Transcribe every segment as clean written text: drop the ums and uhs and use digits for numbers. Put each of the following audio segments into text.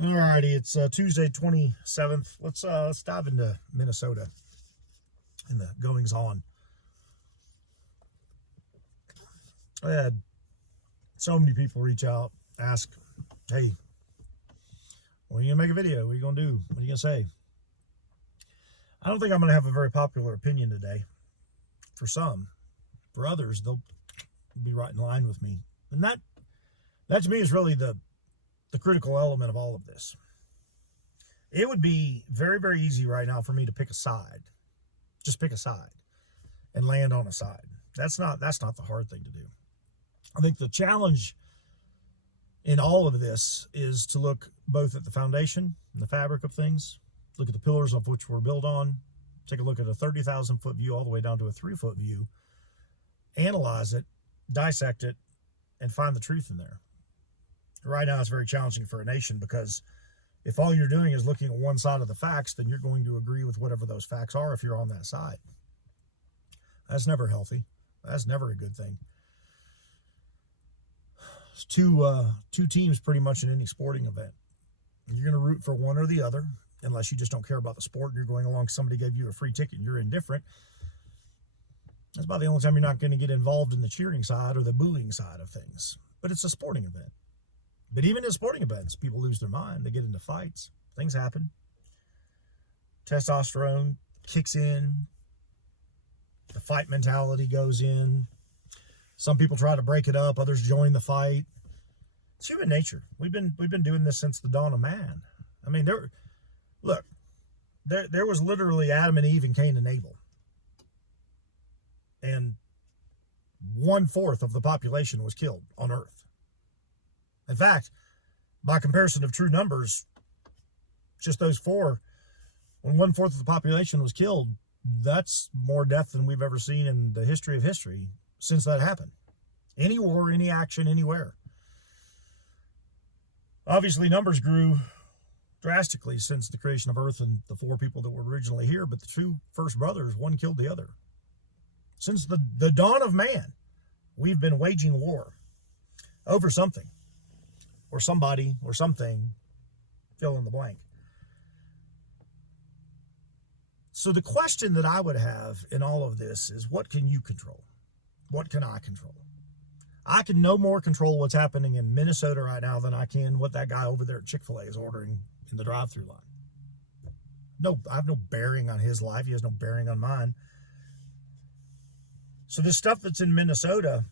Alrighty, it's Tuesday 27th. Let's dive into Minnesota and the goings on. I had so many people reach out, ask, "Hey, when are you gonna make a video? What are you gonna do? What are you gonna say?" I don't think I'm gonna have a very popular opinion today. For some, for others, they'll be right in line with me, and that to me is really the critical element of all of this. It would be very, very easy right now for me to pick a side. Just pick a side and land on a side. That's not the hard thing to do. I think the challenge in all of this is to look both at the foundation and the fabric of things, look at the pillars of which we're built on, take a look at a 30,000 foot view all the way down to a 3 foot view, analyze it, dissect it, and find the truth in there. Right now, it's very challenging for a nation because if all you're doing is looking at one side of the facts, then you're going to agree with whatever those facts are if you're on that side. That's never healthy. That's never a good thing. It's two teams pretty much in any sporting event. You're going to root for one or the other unless you just don't care about the sport and you're going along, somebody gave you a free ticket and you're indifferent. That's about the only time you're not going to get involved in the cheering side or the booing side of things. But it's a sporting event. But even in sporting events, people lose their mind. They get into fights. Things happen. Testosterone kicks in. The fight mentality goes in. Some people try to break it up. Others join the fight. It's human nature. We've been doing this since the dawn of man. I mean, there was literally Adam and Eve and Cain and Abel. And 1/4 of the population was killed on Earth. In fact, by comparison of true numbers, just those four, when 1/4 of the population was killed, that's more death than we've ever seen in the history of history since that happened. Any war, any action, anywhere. Obviously, numbers grew drastically since the creation of Earth and the four people that were originally here, but the two first brothers, one killed the other. Since the dawn of man, we've been waging war over something. Or somebody, or something, fill in the blank. So the question that I would have in all of this is, what can you control? What can I control? I can no more control what's happening in Minnesota right now than I can what that guy over there at Chick-fil-A is ordering in the drive-thru line. No, I have no bearing on his life. He has no bearing on mine. So this stuff that's in Minnesota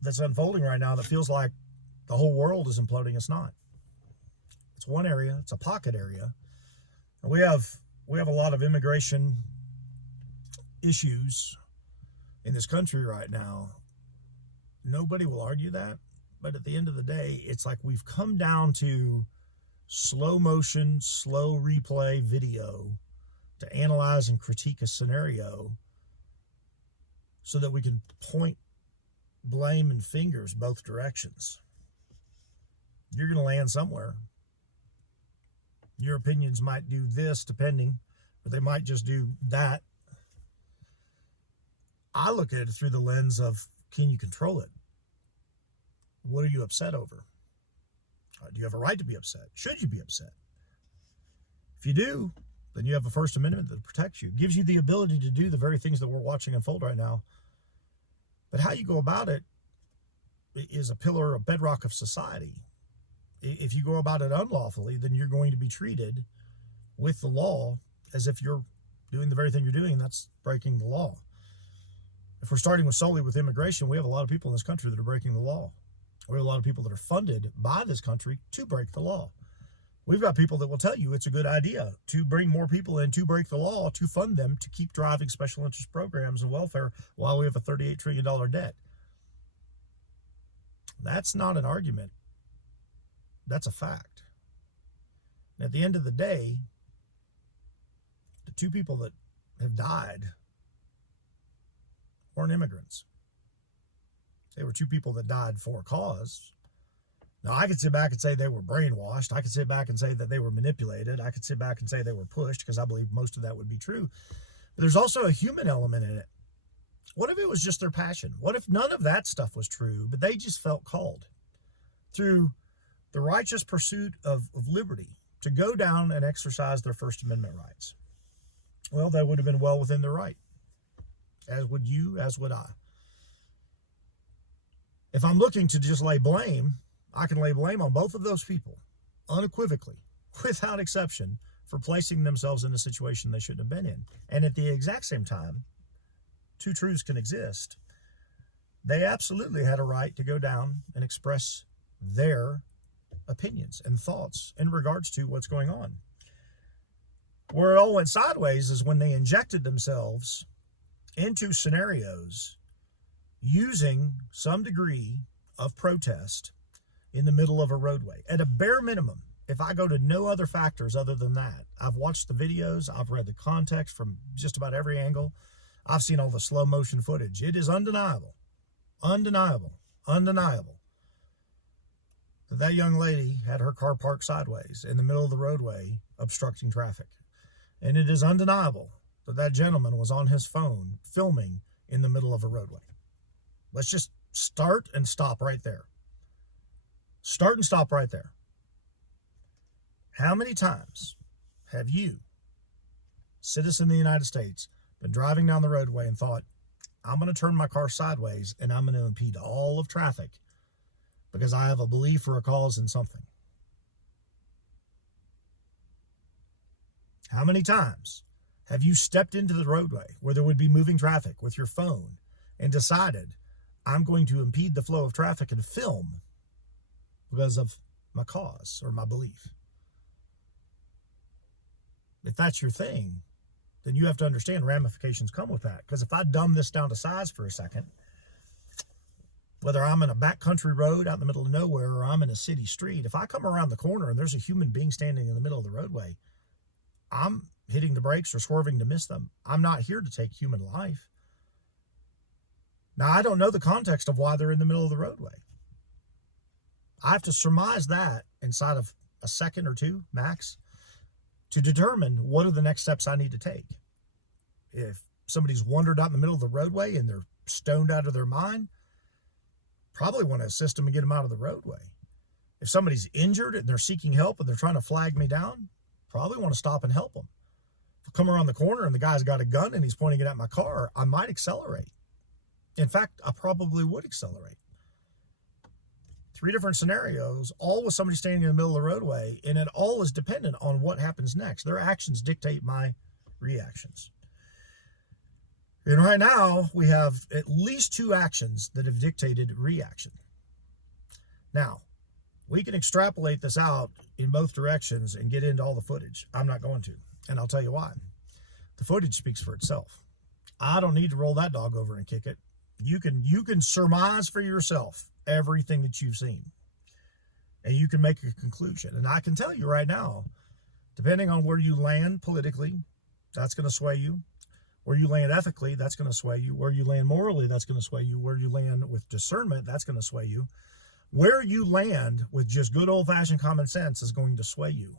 that's unfolding right now that feels like the whole world is imploding, it's not. It's one area. It's a pocket area. And we have a lot of immigration issues in this country right now. Nobody will argue that. But at the end of the day, it's like we've come down to slow motion, slow replay video to analyze and critique a scenario so that we can point blame and fingers both directions. You're going to land somewhere. Your opinions might do this depending, but they might just do that. I look at it through the lens of, can you control it? What are you upset over? Do you have a right to be upset? Should you be upset? If you do, then you have a First Amendment that protects you, gives you the ability to do the very things that we're watching unfold right now. But how you go about it is a pillar, a bedrock of society. If you go about it unlawfully, then you're going to be treated with the law as if you're doing the very thing you're doing, and that's breaking the law. If we're starting solely with immigration, we have a lot of people in this country that are breaking the law. We have a lot of people that are funded by this country to break the law. We've got people that will tell you it's a good idea to bring more people in to break the law, to fund them, to keep driving special interest programs and welfare while we have a $38 trillion debt. That's not an argument. That's a fact. And at the end of the day, the two people that have died weren't immigrants. They were two people that died for a cause. Now, I could sit back and say they were brainwashed. I could sit back and say that they were manipulated. I could sit back and say they were pushed, because I believe most of that would be true. But there's also a human element in it. What if it was just their passion? What if none of that stuff was true, but they just felt called through the righteous pursuit of liberty, to go down and exercise their First Amendment rights. Well, that would have been well within their right, as would you, as would I. If I'm looking to just lay blame, I can lay blame on both of those people, unequivocally, without exception, for placing themselves in a situation they shouldn't have been in. And at the exact same time, two truths can exist. They absolutely had a right to go down and express their opinions and thoughts in regards to what's going on. Where it all went sideways is when they injected themselves into scenarios using some degree of protest in the middle of a roadway. At a bare minimum, if I go to no other factors other than that, I've watched the videos, I've read the context from just about every angle, I've seen all the slow motion footage. It is undeniable that young lady had her car parked sideways in the middle of the roadway, obstructing traffic. And it is undeniable that that gentleman was on his phone filming in the middle of a roadway. Let's just start and stop right there. Start and stop right there. How many times have you, citizen of the United States, been driving down the roadway and thought, I'm going to turn my car sideways and I'm going to impede all of traffic because I have a belief or a cause in something? How many times have you stepped into the roadway where there would be moving traffic with your phone and decided, I'm going to impede the flow of traffic and film because of my cause or my belief? If that's your thing, then you have to understand ramifications come with that. Because if I dumb this down to size for a second, whether I'm in a backcountry road out in the middle of nowhere or I'm in a city street, if I come around the corner and there's a human being standing in the middle of the roadway, I'm hitting the brakes or swerving to miss them. I'm not here to take human life. Now, I don't know the context of why they're in the middle of the roadway. I have to surmise that inside of a second or two, max, to determine what are the next steps I need to take. If somebody's wandered out in the middle of the roadway and they're stoned out of their mind, probably want to assist them and get them out of the roadway. If somebody's injured and they're seeking help and they're trying to flag me down, probably want to stop and help them. If I come around the corner and the guy's got a gun and he's pointing it at my car, I might accelerate. In fact, I probably would accelerate. 3 different scenarios, all with somebody standing in the middle of the roadway, and it all is dependent on what happens next. Their actions dictate my reactions. And right now, we have at least 2 actions that have dictated reaction. Now, we can extrapolate this out in both directions and get into all the footage. I'm not going to, and I'll tell you why. The footage speaks for itself. I don't need to roll that dog over and kick it. You can surmise for yourself everything that you've seen, and you can make a conclusion. And I can tell you right now, depending on where you land politically, that's going to sway you. Where you land ethically, that's going to sway you. Where you land morally, that's going to sway you. Where you land with discernment, that's going to sway you. Where you land with just good old-fashioned common sense is going to sway you.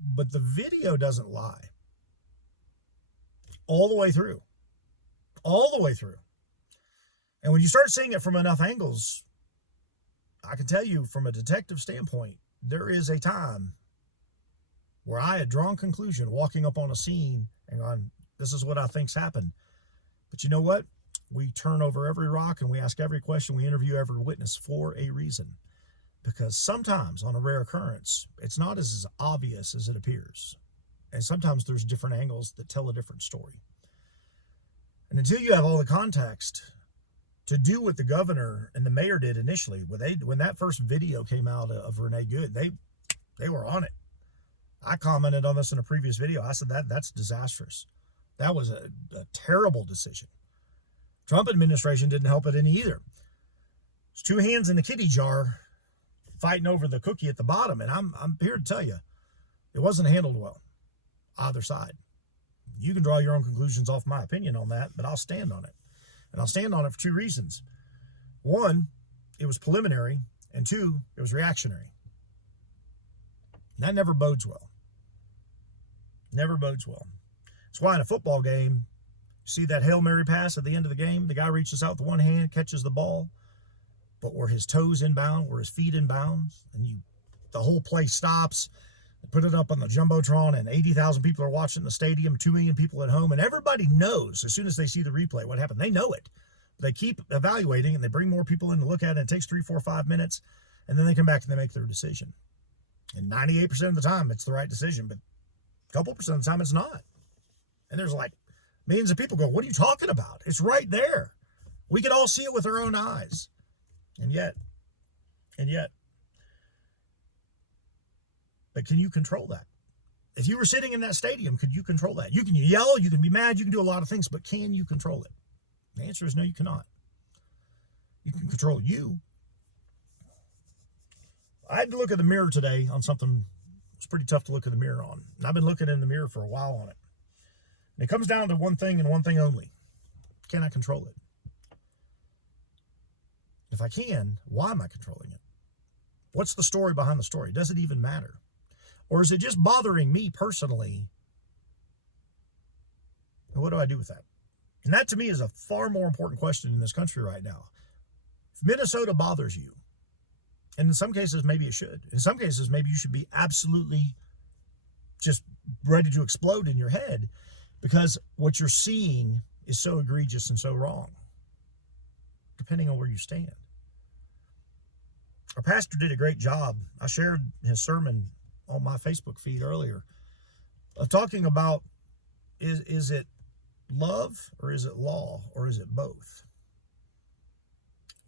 But the video doesn't lie. All the way through. All the way through. And when you start seeing it from enough angles, I can tell you from a detective standpoint, there is a time where I had drawn conclusion walking up on a scene and gone, this is what I think's happened. But you know what? We turn over every rock and we ask every question. We interview every witness for a reason. Because sometimes on a rare occurrence, it's not as obvious as it appears. And sometimes there's different angles that tell a different story. And until you have all the context to do what the governor and the mayor did initially, when that first video came out of Renee Good, they were on it. I commented on this in a previous video. I said that's disastrous. That was a terrible decision. Trump administration didn't help it any either. It's 2 hands in the kitty jar fighting over the cookie at the bottom, and I'm here to tell you, it wasn't handled well, either side. You can draw your own conclusions off my opinion on that, but I'll stand on it. And I'll stand on it for 2 reasons. 1, it was preliminary, and 2, it was reactionary. And that never bodes well. Never bodes well. That's why in a football game, you see that Hail Mary pass at the end of the game? The guy reaches out with one hand, catches the ball, but were his toes inbound, were his feet in bounds, and you the whole place stops. They put it up on the Jumbotron, and 80,000 people are watching the stadium, 2 million people at home, and everybody knows as soon as they see the replay what happened. They know it. They keep evaluating, and they bring more people in to look at it. It takes 3, 4, 5 minutes, and then they come back and they make their decision. And 98% of the time, it's the right decision, but a couple percent of the time, it's not. And there's like millions of people go, what are you talking about? It's right there. We can all see it with our own eyes. And yet, but can you control that? If you were sitting in that stadium, could you control that? You can yell, you can be mad, you can do a lot of things, but can you control it? The answer is no, you cannot. You can control you. I had to look in the mirror today on something it's pretty tough to look in the mirror on. And I've been looking in the mirror for a while on it. And it comes down to one thing and one thing only. Can I control it? If I can, why am I controlling it? What's the story behind the story? Does it even matter? Or is it just bothering me personally? And what do I do with that? And that to me is a far more important question in this country right now. If Minnesota bothers you, and in some cases maybe it should. In some cases maybe you should be absolutely just ready to explode in your head because what you're seeing is so egregious and so wrong, depending on where you stand. Our pastor did a great job. I shared his sermon on my Facebook feed earlier of talking about is it love or is it law or is it both?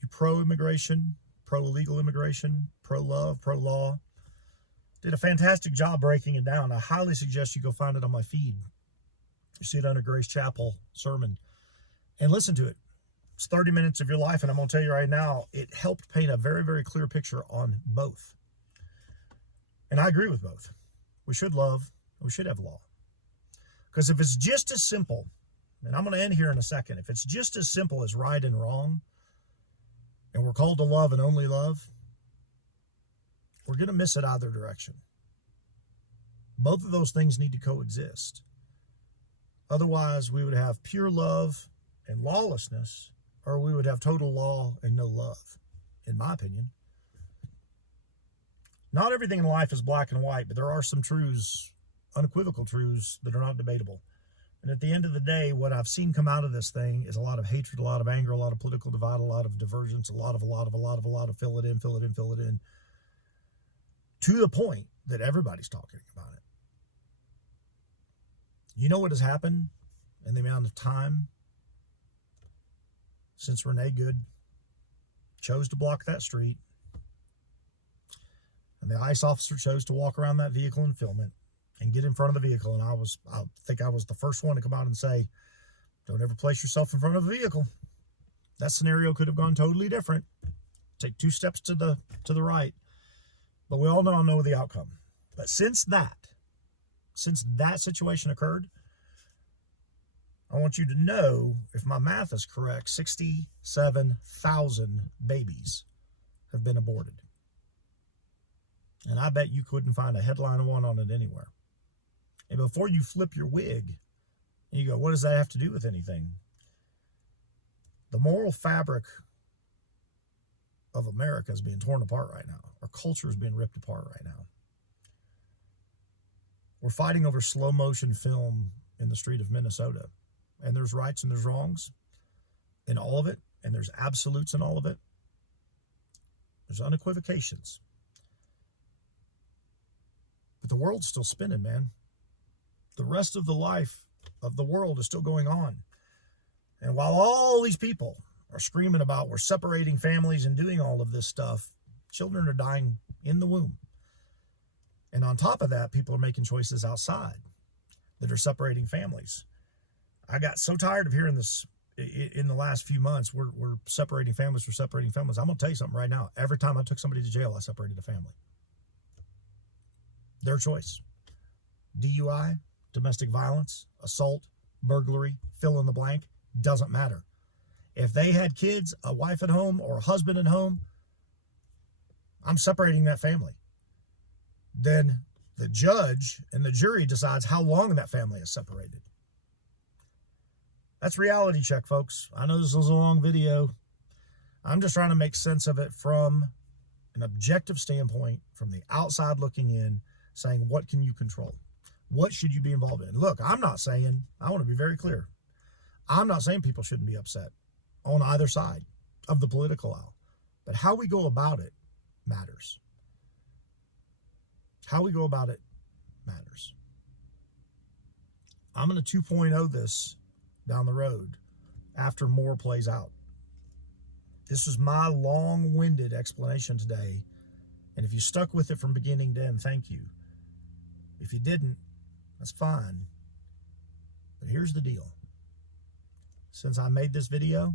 You pro-immigration, pro-illegal immigration, pro-love, pro-law. Did a fantastic job breaking it down. I highly suggest you go find it on my feed. You see it under Grace Chapel sermon and listen to it. It's 30 minutes of your life, and I'm going to tell you right now, it helped paint a very, very clear picture on both. And I agree with both. We should love, we should have law. Because if it's just as simple, and I'm going to end here in a second, if it's just as simple as right and wrong, and we're called to love and only love, we're going to miss it either direction. Both of those things need to coexist. Otherwise, we would have pure love and lawlessness, or we would have total law and no love, in my opinion. Not everything in life is black and white, but there are some truths, unequivocal truths, that are not debatable. And at the end of the day, what I've seen come out of this thing is a lot of hatred, a lot of anger, a lot of political divide, a lot of divergence, a lot of fill it in, to the point that everybody's talking about it. You know what has happened in the amount of time since Renee Good chose to block that street and the ICE officer chose to walk around that vehicle and film it and get in front of the vehicle. And I think I was the first one to come out and say, don't ever place yourself in front of a vehicle. That scenario could have gone totally different. Take 2 steps to the right. But we all know the outcome. But since that situation occurred, I want you to know, if my math is correct, 67,000 babies have been aborted. And I bet you couldn't find a headline one on it anywhere. And before you flip your wig, and you go, what does that have to do with anything? The moral fabric of America is being torn apart right now. Our culture is being ripped apart right now. We're fighting over slow motion film in the street of Minnesota. And there's rights and there's wrongs in all of it. And there's absolutes in all of it. There's unequivocations. But the world's still spinning, man. The rest of the life of the world is still going on. And while all these people are screaming about we're separating families and doing all of this stuff, children are dying in the womb. And on top of that, people are making choices outside that are separating families. I got so tired of hearing this in the last few months. We're separating families. We're separating families. I'm going to tell you something right now. Every time I took somebody to jail, I separated a family. Their choice. DUI, domestic violence, assault, burglary, fill in the blank, doesn't matter. If they had kids, a wife at home, or a husband at home, I'm separating that family. Then the judge and the jury decides how long that family is separated. That's reality check, folks. I know this was a long video. I'm just trying to make sense of it from an objective standpoint from the outside looking in, saying, what can you control? What should you be involved in? Look, I'm not saying, I want to be very clear, I'm not saying people shouldn't be upset on either side of the political aisle, but how we go about it matters. How we go about it matters. I'm going to 2.0 this down the road after more plays out. This was my long-winded explanation today, and if you stuck with it from beginning to end, thank you. If you didn't, that's fine. But here's the deal. Since I made this video,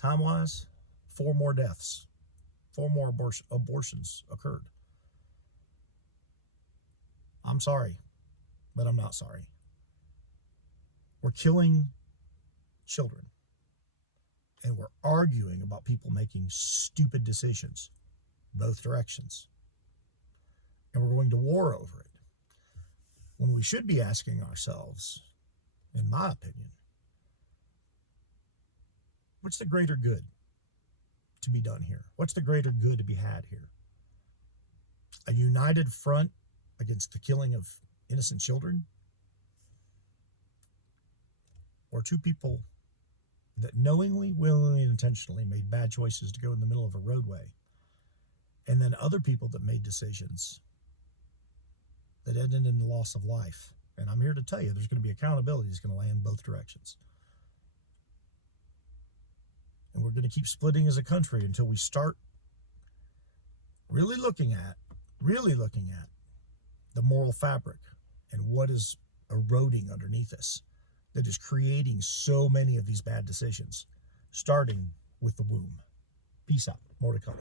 time-wise, 4 more deaths, 4 more abortions occurred. I'm sorry, but I'm not sorry. We're killing children, and we're arguing about people making stupid decisions, both directions. And we're going to war over it, when we should be asking ourselves, in my opinion, what's the greater good to be done here? What's the greater good to be had here? A united front against the killing of innocent children? Or 2 people that knowingly, willingly, and intentionally made bad choices to go in the middle of a roadway, and then other people that made decisions that ended in the loss of life? And I'm here to tell you, there's going to be accountability that's going to land both directions. And we're going to keep splitting as a country until we start really looking at the moral fabric and what is eroding underneath us that is creating so many of these bad decisions, starting with the womb. Peace out. More to come.